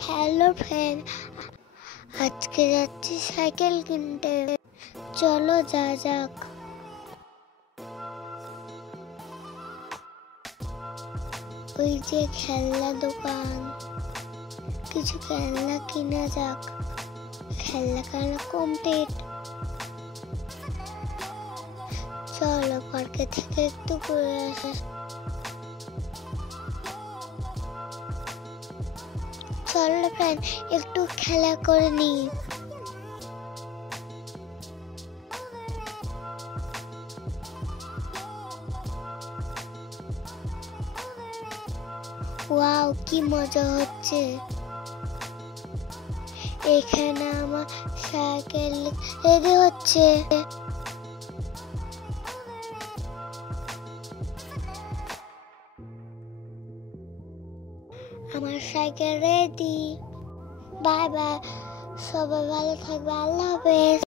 Hello friend, আজকে যাচ্ছি cycle কিনতে। চলো যা যাক। ওই যে খেলনা দোকান, কিছু খেলনা কিনা যাক। খেলনা কেনা কমপ্লিট। চলো পার্কে থেকে একটু ঘুরে আসা। চলো ফ্রেন্ড, একটু খেলা করে নিই। ওয়াও, কি মজা হচ্ছে। এখানে আমার সাইকেল রেডি হচ্ছে। আমার সাইকেল রেডি। বাই বাই, সবাই ভালো থাকবে। আল্লাহ হাফেজ।